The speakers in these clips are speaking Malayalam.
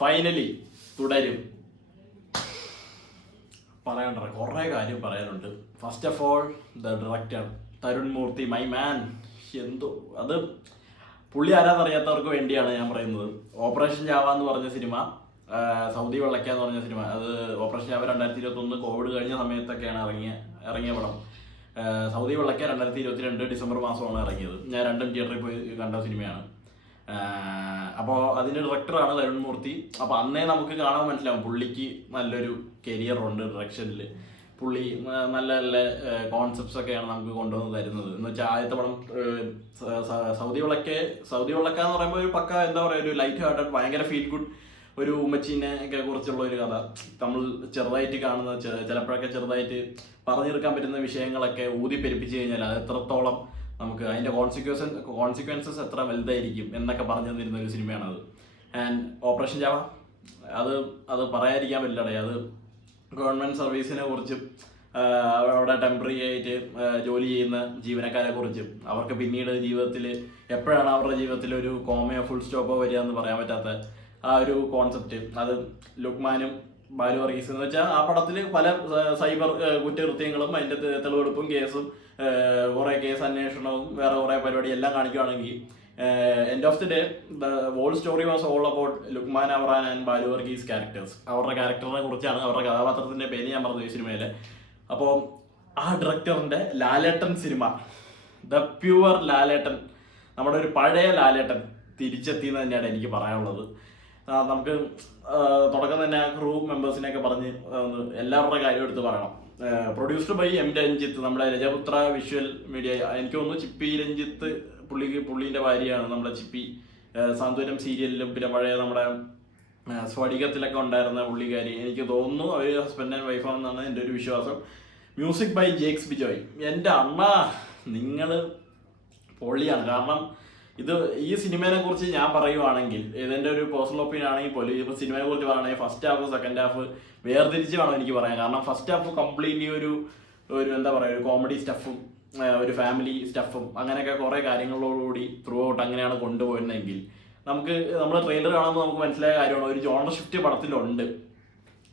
ഫൈനലി തുടരും. പറയണ്ട കുറേ കാര്യം പറയാനുണ്ട്. First of all the director Tharun Moorthy, my man. എന്തോ അത് പുള്ളി ആരാന്നറിയാത്തവർക്ക് വേണ്ടിയാണ് ഞാൻ പറയുന്നത്. ഓപ്പറേഷൻ ജാവ എന്ന് പറഞ്ഞ സിനിമ, സൗദി വെള്ളക്ക എന്ന് പറഞ്ഞ സിനിമ, അത് ഓപ്പറേഷൻ ജാവ 2021 കോവിഡ് കഴിഞ്ഞ സമയത്തൊക്കെയാണ് ഇറങ്ങിയ പടം. സൗദി വെള്ളക്ക 2022 ഡിസംബർ മാസമാണ് ഇറങ്ങിയത്. ഞാൻ രണ്ടും തിയേറ്ററിൽ പോയി കണ്ട സിനിമയാണ്. അപ്പോൾ അതിൻ്റെ ഡയറക്ടറാണ് തരുൺ മൂർത്തി. അപ്പോൾ അന്നേ നമുക്ക് കാണാൻ മനസ്സിലാവും പുള്ളിക്ക് നല്ലൊരു കരിയറുണ്ട് ഡയറക്ഷനിൽ. പുള്ളി നല്ല നല്ല കോൺസെപ്റ്റ്സ് ഒക്കെയാണ് നമുക്ക് കൊണ്ടുവന്ന് തരുന്നത്. എന്ന് വെച്ചാൽ ആദ്യത്തെ പടം സൗദി വെള്ളക്ക എന്ന് പറയുമ്പോൾ ഒരു പക്ക എന്താ പറയുക, ഒരു ലൈറ്റ് ഹാർട്ടഡ് ഭയങ്കര ഫീൽ ഗുഡ് ഒരു ഉമ്മച്ചീനെ ഒക്കെ കുറിച്ചുള്ള ഒരു കഥ. നമ്മൾ ചെറുതായിട്ട് കാണുന്ന ചിലപ്പോഴൊക്കെ ചെറുതായിട്ട് പറഞ്ഞെടുക്കാൻ പറ്റുന്ന വിഷയങ്ങളൊക്കെ ഊതി പെരുപ്പിച്ച് കഴിഞ്ഞാൽ അത് എത്രത്തോളം നമുക്ക് അതിൻ്റെ കോൺസിക്വൻസസ് എത്ര വലുതായിരിക്കും എന്നൊക്കെ പറഞ്ഞു തന്നിരുന്ന ഒരു സിനിമയാണത്. ആൻഡ് ഓപ്പറേഷൻ ജാവ അത് പറയാതിരിക്കാൻ പറ്റില്ലേ. അത് ഗവൺമെൻറ് സർവീസിനെ കുറിച്ചും അവിടെ ടെമ്പററി ആയിട്ട് ജോലി ചെയ്യുന്ന ജീവനക്കാരെ കുറിച്ചും അവർക്ക് പിന്നീട് ജീവിതത്തിൽ എപ്പോഴാണ് അവരുടെ ജീവിതത്തിൽ ഒരു കോമയോ ഫുൾ സ്റ്റോപ്പോ വരിക എന്ന് പറയാൻ പറ്റാത്ത ആ ഒരു കോൺസെപ്റ്റ്. അത് ലുക്മാനും ബാലു വർഗീസ് എന്ന് വെച്ചാൽ ആ പടത്തിൽ പല സൈബർ കുറ്റകൃത്യങ്ങളും അതിൻ്റെ തെളിവെടുപ്പും കേസും കുറേ കേസ് അന്വേഷണവും വേറെ കുറേ പരിപാടി എല്ലാം കാണിക്കുകയാണെങ്കിൽ end of the day the whole story was all about Lukman Avaran and Balu Varghese characters. അവരുടെ ക്യാരക്ടറിനെ കുറിച്ചാണ്, അവരുടെ കഥാപാത്രത്തിൻ്റെ പേര് ഞാൻ പറഞ്ഞു ഈ സിനിമയിൽ. അപ്പോൾ ആ ഡയറക്ടറിൻ്റെ ലാലേട്ടൻ സിനിമ, ദ പ്യുവർ ലാലേട്ടൻ, നമ്മുടെ ഒരു പഴയ ലാലേട്ടൻ തിരിച്ചെത്തിയെന്ന് തന്നെയാണ് എനിക്ക് പറയാനുള്ളത്. നമുക്ക് തുടക്കം തന്നെ ആ ക്രൂ മെമ്പേഴ്സിനെയൊക്കെ പറഞ്ഞ് എല്ലാവരുടെ കാര്യം എടുത്ത് പറയണം. പ്രൊഡ്യൂസ്ഡ് ബൈ എം രഞ്ജിത്ത്, നമ്മുടെ രജപുത്ര വിഷ്വൽ മീഡിയ. എനിക്ക് തോന്നുന്നു ചിപ്പി രഞ്ജിത്ത് പുള്ളീൻ്റെ ഭാര്യയാണ് നമ്മുടെ ചിപ്പി. സാന്ത്വനം സീരിയലിലും പിന്നെ പഴയ നമ്മുടെ സ്ഫടികത്തിലൊക്കെ ഉണ്ടായിരുന്ന പുള്ളിക്കാരി. എനിക്ക് തോന്നുന്നു അവർ ഹസ്ബൻഡ് ആൻഡ് വൈഫാണെന്നാണ് എൻ്റെ ഒരു വിശ്വാസം. Music by Jakes Bejoy. എൻ്റെ അമ്മ നിങ്ങൾ പൊള്ളിയാണ്. കാരണം ഈ സിനിമയെ കുറിച്ച് ഞാൻ പറയുവാണെങ്കിൽ, ഇതിൻ്റെ ഒരു പേഴ്സണൽ ഒപ്പീനിയൻ ആണെങ്കിൽ പോലും, ഇപ്പോൾ സിനിമയെ കുറിച്ച് പറയുകയാണെങ്കിൽ ഫസ്റ്റ് ഹാഫ് സെക്കൻഡ് ഹാഫ് വേർതിരിച്ച് വേണം എനിക്ക് പറയാൻ. കാരണം ഫസ്റ്റ് ഹാഫ് കംപ്ലീറ്റ്ലി ഒരു എന്താ പറയുക, ഒരു കോമഡി സ്റ്റഫും ഒരു ഫാമിലി സ്റ്റഫും അങ്ങനെയൊക്കെ കുറേ കാര്യങ്ങളോടുകൂടി ത്രൂ ഔട്ട് അങ്ങനെയാണ് കൊണ്ടുപോയിരുന്നതെങ്കിൽ നമ്മൾ ട്രെയിലർ കാണുമ്പോൾ നമുക്ക് മനസ്സിലായ കാര്യമാണ്, ഒരു ജോണർ ഷിഫ്റ്റ് പടത്തിലുണ്ട്.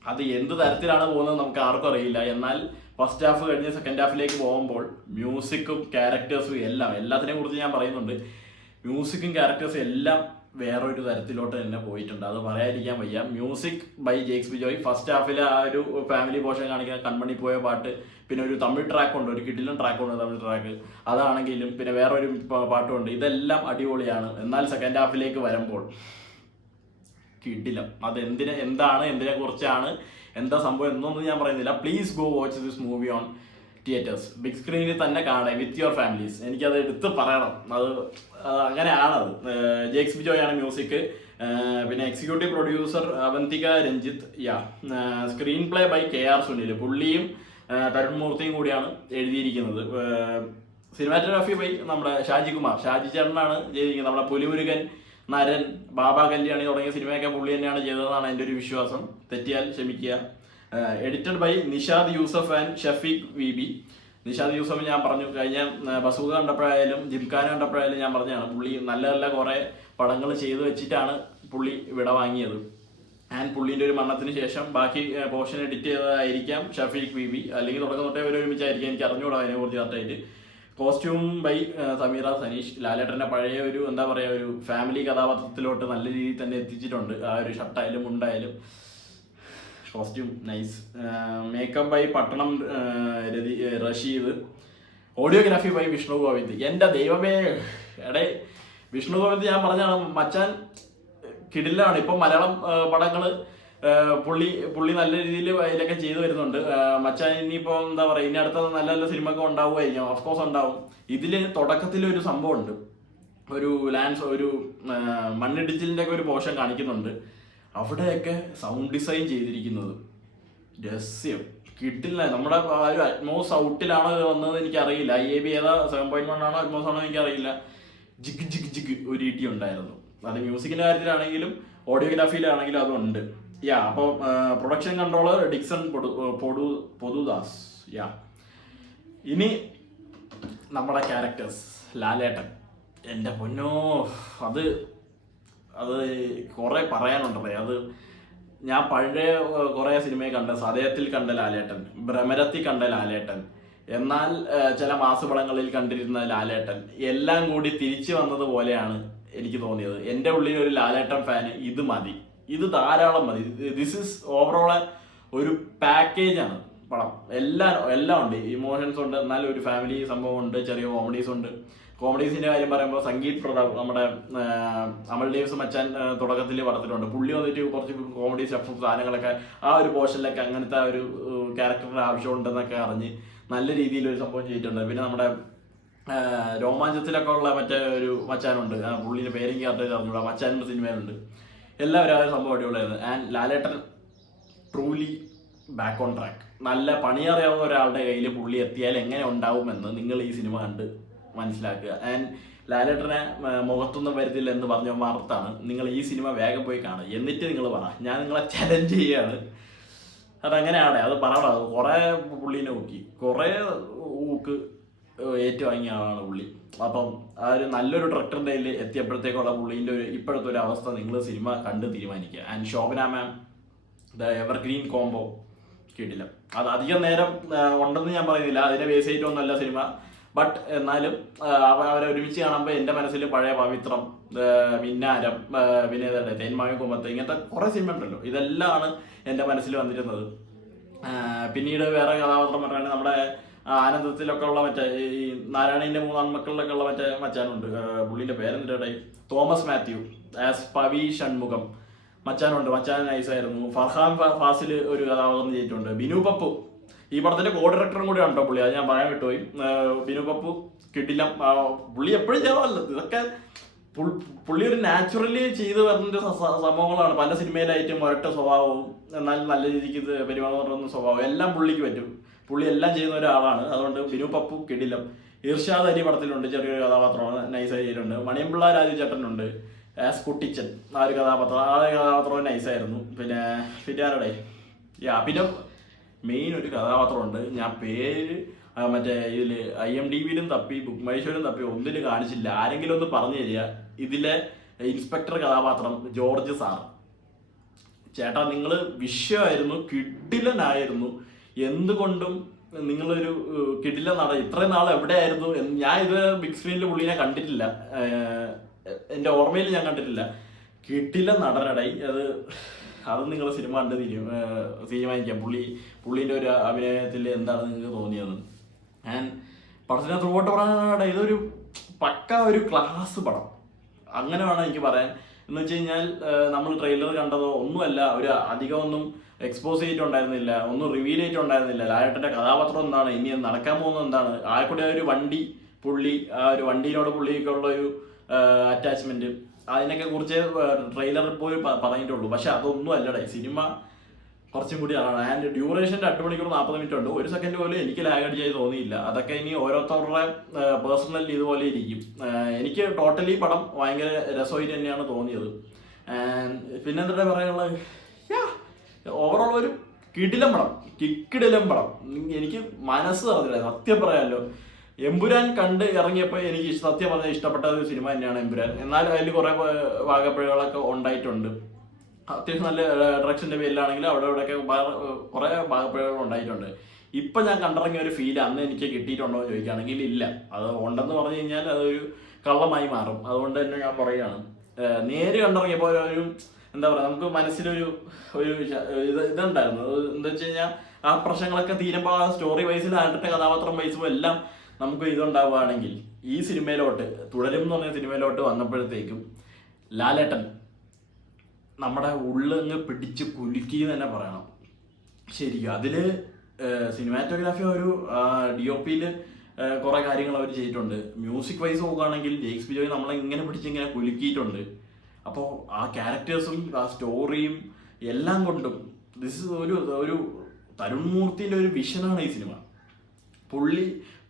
അത് എന്ത് തരത്തിലാണ് പോകുന്നത് നമുക്ക് ആർക്കും അറിയില്ല. എന്നാൽ ഫസ്റ്റ് ഹാഫ് കഴിഞ്ഞ് സെക്കൻഡ് ഹാഫിലേക്ക് പോകുമ്പോൾ മ്യൂസിക്കും ക്യാരക്ടേഴ്സും എല്ലാത്തിനെ കുറിച്ച് ഞാൻ പറയുന്നുണ്ട്. മ്യൂസിക്കും ക്യാരക്ടേഴ്സും എല്ലാം വേറൊരു തരത്തിലോട്ട് തന്നെ പോയിട്ടുണ്ട്. അത് പറയാതിരിക്കാൻ വയ്യ. Music by Jakes Bejoy. First ഹാഫിൽ ആ ഒരു ഫാമിലി പോർഷൻ കാണിക്കുന്ന കൺമണി പോയ പാട്ട്, പിന്നെ ഒരു തമിഴ് ട്രാക്കുണ്ട്, ഒരു കിടിലൻ ട്രാക്കുണ്ട് തമിഴ് ട്രാക്ക്, അതാണെങ്കിലും പിന്നെ വേറൊരു പാട്ടുമുണ്ട്. ഇതെല്ലാം അടിപൊളിയാണ്. എന്നാൽ സെക്കൻഡ് ഹാഫിലേക്ക് വരുമ്പോൾ കിടിലം. അത് എന്തിനെ കുറിച്ചാണ്, എന്താ സംഭവം എന്നൊന്നും ഞാൻ പറയുന്നില്ല. Please go watch this movie on theatres. Big സ്ക്രീനിൽ തന്നെ കാണാം വിത്ത് യുവർ ഫാമിലീസ്. എനിക്കത് എടുത്ത് പറയണം. അത് അങ്ങനെയാണത്. ജേക്സ് ബിജോയ് ആണ് മ്യൂസിക്. പിന്നെ executive producer Avanthika Ranjith. Screen play by KR Sunil. പുള്ളിയും തരുൺ മൂർത്തിയും കൂടിയാണ് എഴുതിയിരിക്കുന്നത്. സിനിമാറ്റോഗ്രാഫി ബൈ നമ്മുടെ ഷാജി ചേട്ടനാണ് ചെയ്തിരിക്കുന്നത്. നമ്മുടെ പുലിമുരുകൻ, നരൻ, ബാബ കല്യാണി തുടങ്ങിയ സിനിമയൊക്കെ പുള്ളി തന്നെയാണ് ചെയ്തതെന്നാണ് എൻ്റെ ഒരു വിശ്വാസം. തെറ്റിയാൽ ക്ഷമിക്കുക. Edited by Nishad Yusuf and Shafeeq VB. Nishad Yusuf ഞാൻ പറഞ്ഞു, കഴിഞ്ഞ ബസൂക കണ്ടപ്പോഴായാലും ജിംഖാന കണ്ടപ്പോഴായാലും ഞാൻ പറഞ്ഞതാണ്, പുള്ളി നല്ല നല്ല കുറേ പടങ്ങൾ ചെയ്തു വെച്ചിട്ടാണ് പുള്ളി വിട വാങ്ങിയത്. ആൻഡ് പുള്ളീൻ്റെ ഒരു മരണത്തിന് ശേഷം ബാക്കി പോർഷൻ എഡിറ്റ് ചെയ്തതായിരിക്കാം ഷഫീഖ് VB, അല്ലെങ്കിൽ തുടക്കം തൊട്ടേ ഒരുമിച്ചായിരിക്കും. എനിക്ക് അറിഞ്ഞുകൂടാ അതിനെക്കുറിച്ച് കറക്റ്റായിട്ട്. Costume by Sameera Sanish. ലാലേട്ടൻ്റെ പഴയ ഒരു എന്താ പറയുക, ഒരു ഫാമിലി കഥാപാത്രത്തിലോട്ട് നല്ല രീതിയിൽ തന്നെ എത്തിച്ചിട്ടുണ്ട്. ആ ഒരു ഷർട്ടായാലും മുണ്ടായാലും costume nice. Makeup by Pattanam Rasheed. Audiography by Vishnu Govind. എൻ്റെ ദൈവമേ, വിഷ്ണു ഗോവിന്ദ് ഞാൻ പറഞ്ഞാണ് മച്ചാൻ കിടിലാണ്. ഇപ്പം മലയാളം പടങ്ങൾ പുള്ളി നല്ല രീതിയിൽ അതിലൊക്കെ ചെയ്തു വരുന്നുണ്ട്. മച്ചാൻ ഇനിയിപ്പോൾ എന്താ പറയുക, ഇനി അടുത്ത നല്ല നല്ല സിനിമ ഒക്കെ ഉണ്ടാവുമായിരിക്കും. ഓഫ്കോഴ്സ് ഉണ്ടാവും. ഇതിൽ തുടക്കത്തിൽ ഒരു സംഭവമുണ്ട്, ഒരു മണ്ണിടിച്ചിലിൻ്റെ ഒക്കെ ഒരു പോർഷൻ കാണിക്കുന്നുണ്ട്. അവിടെയൊക്കെ സൗണ്ട് ഡിസൈൻ ചെയ്തിരിക്കുന്നത് രഹസ്യം കിട്ടില്ല. നമ്മുടെ ഒരു അറ്റ്മോസ് ഔട്ടിലാണോ വന്നത് എനിക്കറിയില്ല. IAB ഏതാ 7.1 ആണോ അറ്റ്മോസ് ആണോ എനിക്കറിയില്ല. ജിഗ് ഒരു ഇടി ഉണ്ടായിരുന്നു. അത് മ്യൂസിക്കിൻ്റെ കാര്യത്തിലാണെങ്കിലും ഓഡിയോഗ്രാഫിയിലാണെങ്കിലും അതുണ്ട്. അപ്പോൾ പ്രൊഡക്ഷൻ കൺട്രോളർ ഡിക്സൺ പൊതുദാസ്. ഇനി നമ്മുടെ ക്യാരക്ടേഴ്സ്. ലാലേട്ടൻ, എൻ്റെ പൊന്നോ, അത് കുറേ പറയാനുണ്ടല്ലേ. അത് ഞാൻ പഴയ കുറേ സിനിമയെ കണ്ട, സതയത്തിൽ കണ്ട ലാലേട്ടൻ, ഭ്രമരത്തിൽ കണ്ട ലാലേട്ടൻ, എന്നാൽ ചില മാസപടങ്ങളിൽ കണ്ടിരുന്ന ലാലേട്ടൻ എല്ലാം കൂടി തിരിച്ചു വന്നതുപോലെയാണ് എനിക്ക് തോന്നിയത്. എൻ്റെ ഉള്ളിൽ ഒരു ലാലേട്ടൻ ഫാന് ഇത് മതി, ഇത് ധാരാളം മതി. ദിസ് ഇസ് ഓവറോൾ ഒരു പാക്കേജാണ് പടം. എല്ലാം ഉണ്ട്, ഇമോഷൻസ് ഉണ്ട്, എന്നാലും ഒരു ഫാമിലി സംഭവം ഉണ്ട്, ചെറിയ കോമഡീസ് ഉണ്ട്. കോമഡീസിന്റെ കാര്യം പറയുമ്പോൾ സംഗീത് പ്രതാപ്, നമ്മുടെ അമൽ ഡേവ്സ് മച്ചാൻ തുടക്കത്തിൽ പടത്തിലുണ്ട്. പുള്ളി വന്നിട്ട് കുറച്ച് കോമഡി സ്റ്റഫും സാധനങ്ങളൊക്കെ ആ ഒരു പോർഷനിലൊക്കെ അങ്ങനത്തെ ഒരു ക്യാരക്ടറിന്റെ ആവശ്യമുണ്ടെന്നൊക്കെ അറിഞ്ഞ് നല്ല രീതിയിൽ ഒരു സംഭവം ചെയ്തിട്ടുണ്ട്. പിന്നെ നമ്മുടെ രോമാഞ്ചത്തിലൊക്കെ ഉള്ള മറ്റേ ഒരു മച്ചാനുണ്ട്, പുള്ളിയുടെ പേരെങ്കിൽ കറക്റ്റ് അറിഞ്ഞൂടാ, മച്ചാനുള്ള സിനിമയിലുണ്ട്. എല്ലാവരും ആ ഒരു സംഭവം അടിപൊളിയായിരുന്നു. And Lalettan truly back on track. നല്ല പണിയറിയാവുന്ന ഒരാളുടെ കയ്യിൽ പുള്ളി എത്തിയാൽ എങ്ങനെ ഉണ്ടാവുമെന്ന് നിങ്ങൾ ഈ സിനിമ കണ്ട് മനസ്സിലാക്കുക. ആൻഡ് ലാലേട്ടനെ മുഖത്തൊന്നും വരുത്തില്ല എന്ന് പറഞ്ഞ മറുത്താണ്. നിങ്ങൾ ഈ സിനിമ വേഗം പോയി കാണുക, എന്നിട്ട് നിങ്ങൾ പറ. ഞാൻ നിങ്ങളെ ചലഞ്ച് ചെയ്യുകയാണ്. അതങ്ങനെയാണ്, അത് പറയണം. അത് കുറേ പുള്ളീനെ ഊക്കി, കുറേ ഊക്ക് ഏറ്റുവാങ്ങിയ ആളാണ് പുള്ളി. അപ്പം ആ ഒരു നല്ലൊരു ഡയറക്ടറിൻ്റെ കയ്യിൽ എത്തിയപ്പോഴത്തേക്കുള്ള പുള്ളീൻ്റെ ഒരു ഇപ്പോഴത്തെ ഒരു അവസ്ഥ നിങ്ങൾ സിനിമ കണ്ട് തീരുമാനിക്കുക. And Shobana ma'am, the evergreen combo കിട്ടില്ല. അത് അധികം നേരം ഉണ്ടെന്ന് ഞാൻ പറയുന്നില്ല, അതിനെ ബേസ് ചെയ്തിട്ടൊന്നുമല്ല സിനിമ. ബട്ട് എന്നാലും അവരെ ഒരുമിച്ച് കാണുമ്പോൾ എൻ്റെ മനസ്സിൽ പഴയ പവിത്രം, മിന്നാരം, പിന്നെ തേന്മാവി കുമ്പത്ത്, ഇങ്ങനത്തെ കുറേ സിനിമ ഉണ്ടല്ലോ, ഇതെല്ലാമാണ് എൻ്റെ മനസ്സിൽ വന്നിരുന്നത്. പിന്നീട് വേറെ കഥാപാത്രം പറയുകയാണെങ്കിൽ നമ്മുടെ ആനന്ദത്തിലൊക്കെ ഉള്ള മറ്റേ ഈ നാരായണീൻ്റെ മൂന്നാൺമക്കളിലൊക്കെ ഉള്ള മറ്റേ മച്ചാനുണ്ട്, പുള്ളിൻ്റെ പേരെന്തിടെ, തോമസ് മാത്യു ആസ് പവി ഷൺമുഖം മച്ചാനുണ്ട്. മച്ചാൻ നൈസായിരുന്നു. ഫർഹാൻ ഫാസിൽ ഒരു കഥാപാത്രം ചെയ്തിട്ടുണ്ട്. ബിനു പപ്പു ഈ പടത്തിന്റെ കോ ഡയറക്ടറും കൂടി ഉണ്ടോ പുള്ളി, അത് ഞാൻ പറയാൻ വിട്ടുപോയി. ബിനു പപ്പു കിട്ടില്ല, പുള്ളി എപ്പോഴും ചെയ്യാമല്ലോ. ഇതൊക്കെ പുള്ളി ഒരു നാച്ചുറലി ചെയ്ത് വരുന്ന സംഭവങ്ങളാണ്. പല സിനിമയിലായിട്ടും ഒരൊറ്റ സ്വഭാവവും എന്നാൽ നല്ല രീതിക്ക് പെരുമാറുന്ന സ്വഭാവം എല്ലാം പുള്ളിക്ക് പറ്റും. പുള്ളി എല്ലാം ചെയ്യുന്ന ഒരാളാണ്. അതുകൊണ്ട് ബിനു പപ്പു കിടിലം. ഇർഷാദ് അലി പടത്തിലുണ്ട്, ചെറിയൊരു കഥാപാത്രമാണ്, നൈസായി ചെയ്തിട്ടുണ്ട്. മണിയമ്പിള്ള രാജുചേട്ടനുണ്ട് ആസ് കുട്ടിച്ചൻ, ആ ഒരു കഥാപാത്രവും നൈസായിരുന്നു. പിന്നെ ആരുടെ പിന്നെ മെയിൻ ഒരു കഥാപാത്രമുണ്ട്, ഞാൻ പേര് മറ്റേ ഇതിൽ IMDbയിലും തപ്പി ബുക്ക് മൈ ഷോയിലും തപ്പി ഒന്നിലും കാണിച്ചില്ല. ആരെങ്കിലും ഒന്ന് പറഞ്ഞു തരിക. ഇതിലെ ഇൻസ്പെക്ടർ കഥാപാത്രം ജോർജ് സാർ. ചേട്ടാ നിങ്ങൾ വിഷയമായിരുന്നു, കിടിലനായിരുന്നു. എന്തുകൊണ്ടും നിങ്ങളൊരു കിടില നട. ഇത്രയും നാൾ എവിടെയായിരുന്നു? ഞാൻ ഇതുവരെ ബിഗ് സ്ക്രീനിൽ പുള്ളിനെ കണ്ടിട്ടില്ല, എൻ്റെ ഓർമ്മയിൽ ഞാൻ കണ്ടിട്ടില്ല. കിടില നടനടായി. അത് നിങ്ങൾ സിനിമ കണ്ട് തീരുമാനിക്കാം പുള്ളീൻ്റെ ഒരു അഭിനയത്തിൽ എന്താണ് നിങ്ങൾക്ക് തോന്നിയത്. ആൻഡ് പടത്തിനെ ത്രൂഔട്ട് പറയാനാണ് ഇതൊരു പക്ക ഒരു ക്ലാസ് പടം, അങ്ങനെ വേണം എനിക്ക് പറയാൻ. എന്ന് വെച്ച് കഴിഞ്ഞാൽ നമ്മൾ ട്രെയിലർ കണ്ടതോ ഒന്നുമല്ല, ഒരു അധികം ഒന്നും എക്സ്പോസ് ചെയ്തിട്ടുണ്ടായിരുന്നില്ല, ഒന്നും റിവീൽ ചെയ്തിട്ടുണ്ടായിരുന്നില്ല. ലാലേട്ടൻ്റെ കഥാപാത്രം എന്താണ്, ഇനി നടക്കാൻ പോകുന്നത് എന്താണ്, ആർക്കൂടെ ആ ഒരു വണ്ടി, പുള്ളി ആ ഒരു വണ്ടിയിനോട് പുള്ളിക്കുള്ള ഒരു അറ്റാച്ച്മെന്റ്, അതിനൊക്കെ കുറിച്ച് ട്രെയിലറിൽ പോയി പറഞ്ഞിട്ടുള്ളൂ. പക്ഷെ അതൊന്നും അല്ലടേ, സിനിമ കുറച്ചും കൂടി ആണ്. ആൻഡ് ഡ്യൂറേഷൻ 2 മണിക്കൂർ 40 മിനിറ്റ് ഉണ്ട്. 1 സെക്കൻഡ് പോലും എനിക്ക് ലാഗ് അടിച്ചായി തോന്നിയില്ല. അതൊക്കെ ഇനി ഓരോരുത്തരുടെ പേഴ്സണൽ ഇതുപോലെ ഇരിക്കും. എനിക്ക് ടോട്ടലി പടം ഭയങ്കര രസമായിട്ട് തന്നെയാണ് തോന്നിയത്. പിന്നെ എന്താ പറയാനുള്ളത്, ഓവറോൾ ഒരു കിടിലം പടം, കിക്കിടിലം പടം. എനിക്ക് മനസ്സ് പറഞ്ഞില്ല, സത്യം പറയാമല്ലോ. എമ്പുരാൻ കണ്ട് ഇറങ്ങിയപ്പോൾ എനിക്ക് സത്യം പറഞ്ഞാൽ ഇഷ്ടപ്പെട്ട ഒരു സിനിമ തന്നെയാണ് എമ്പുരാൻ. എന്നാലും അതിൽ കുറേ ഭാഗപ്പിഴകളൊക്കെ ഉണ്ടായിട്ടുണ്ട്. അത്യാവശ്യം നല്ല ഡയറക്ഷൻ്റെ പേരിലാണെങ്കിലും അവിടെ ഇവിടെയൊക്കെ കുറേ ഭാഗപ്പിഴകൾ ഉണ്ടായിട്ടുണ്ട്. ഇപ്പം ഞാൻ കണ്ടിറങ്ങിയ ഒരു ഫീൽ അന്ന് എനിക്ക് കിട്ടിയിട്ടുണ്ടോ എന്ന് ചോദിക്കുകയാണെങ്കിൽ ഇല്ല. അത് ഉണ്ടെന്ന് പറഞ്ഞു കഴിഞ്ഞാൽ അതൊരു കള്ളമായി മാറും. അതുകൊണ്ട് തന്നെ ഞാൻ പറയുകയാണ്, നേര് കണ്ടിറങ്ങിയപ്പോൾ ഒരു എന്താ പറയുക, നമുക്ക് മനസ്സിലൊരു ഇതുണ്ടായിരുന്നു. എന്താ വെച്ച് കഴിഞ്ഞാൽ ആ പ്രശ്നങ്ങളൊക്കെ തീരുമ്പോൾ ആ സ്റ്റോറി വൈസിൽ ആരുടെ കഥാപാത്രം വൈസും എല്ലാം നമുക്ക് ഇതുണ്ടാവുകയാണെങ്കിൽ ഈ സിനിമയിലോട്ട് തുടരും എന്ന് പറഞ്ഞ സിനിമയിലോട്ട് വന്നപ്പോഴത്തേക്കും ലാലേട്ടൻ നമ്മുടെ ഉള്ളങ്ങ് പിടിച്ച് കുലുക്കി എന്ന് തന്നെ പറയണം. ശരിക്കും അതിൽ സിനിമാറ്റോഗ്രാഫി ഒരു DOPയിൽ കുറേ കാര്യങ്ങൾ അവർ ചെയ്തിട്ടുണ്ട്. മ്യൂസിക് വൈസ് നോക്കുകയാണെങ്കിൽ ജെയ്ക്സ് ബിജോയ് നമ്മളെ ഇങ്ങനെ പിടിച്ച് ഇങ്ങനെ കുലുക്കിയിട്ടുണ്ട്. അപ്പോൾ ആ ക്യാരക്ടേഴ്സും ആ സ്റ്റോറിയും എല്ലാം കൊണ്ടും ദിസ് ഒരു തരുൺ മൂർത്തിൻ്റെ ഒരു വിഷനാണ് ഈ സിനിമ.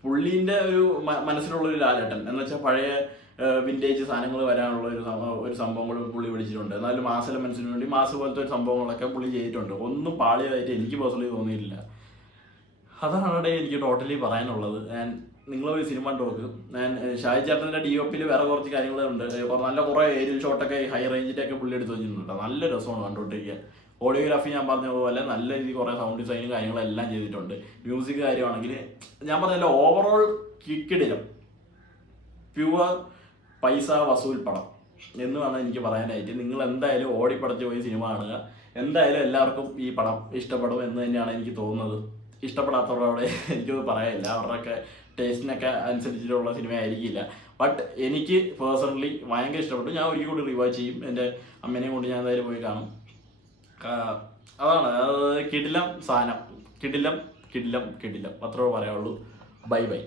പുള്ളീൻ്റെ ഒരു മനസ്സിലുള്ളൊരു ലാലേട്ടൻ എന്ന് വെച്ചാൽ പഴയ വിൻറ്റേജ് സാധനങ്ങൾ വരാനുള്ള ഒരു സംഭവങ്ങൾ പുള്ളി പിടിച്ചിട്ടുണ്ട്. എന്നാലും മാസ് എലമെൻസിന് വേണ്ടി മാസ് പോലത്തെ ഒരു സംഭവങ്ങളൊക്കെ പുള്ളി ചെയ്തിട്ടുണ്ട്. ഒന്നും പാളിയതായിട്ട് എനിക്ക് പേഴ്സണലി തോന്നിയിട്ടില്ല. അതാണ് എനിക്ക് ടോട്ടലി പറയാനുള്ളത്. ആൻഡ് നിങ്ങൾ ഒരു സിനിമ നോക്ക്. ഞാൻ ഷാജി ചേട്ടൻ്റെ DOP വേറെ കുറച്ച് കാര്യങ്ങളുണ്ട്. നല്ല കുറേ ഏരിയൽ ഷോട്ടൊക്കെ ഹൈ റേഞ്ചിൻ്റെയൊക്കെ പുള്ളി എടുത്ത് വെച്ചിട്ടുണ്ട്. നല്ല രസമാണ് കണ്ടുകൊണ്ടിരിക്കുക. ഓഡിയോഗ്രാഫി ഞാൻ പറഞ്ഞ പോലെ നല്ല രീതിയിൽ കുറേ സൗണ്ട് ഡിസൈനും കാര്യങ്ങളെല്ലാം ചെയ്തിട്ടുണ്ട്. മ്യൂസിക് കാര്യമാണെങ്കിൽ ഞാൻ പറഞ്ഞല്ലോ ഓവറോൾ കിക്കിടിലും പ്യുവർ പൈസ വസൂൽ പടം എന്ന് വേണം എനിക്ക് പറയാനായിട്ട്. നിങ്ങൾ എന്തായാലും ഓടിപ്പടച്ച് പോയി സിനിമ കാണുക. എന്തായാലും എല്ലാവർക്കും ഈ പടം ഇഷ്ടപ്പെടും എന്ന് തന്നെയാണ് എനിക്ക് തോന്നുന്നത്. ഇഷ്ടപ്പെടാത്തവരോട് എനിക്കത് പറയാനില്ല, അവരുടെയൊക്കെ ടേസ്റ്റിനൊക്കെ അനുസരിച്ചിട്ടുള്ള സിനിമ ആയിരിക്കില്ല. ബട്ട് എനിക്ക് പേഴ്സണലി ഭയങ്കര ഇഷ്ടപ്പെട്ടു. ഞാൻ ഒരിക്കൽ കൂടി റിവാച്ച് ചെയ്യും. എൻ്റെ അമ്മേനെയും കൊണ്ട് ഞാൻ എന്തായാലും പോയി കാണും. അതാണ് കിടിലം സാധനം, കിടിലം കിടിലം കിടിലം അത്രേ പറയാനുള്ളൂ. Bye bye.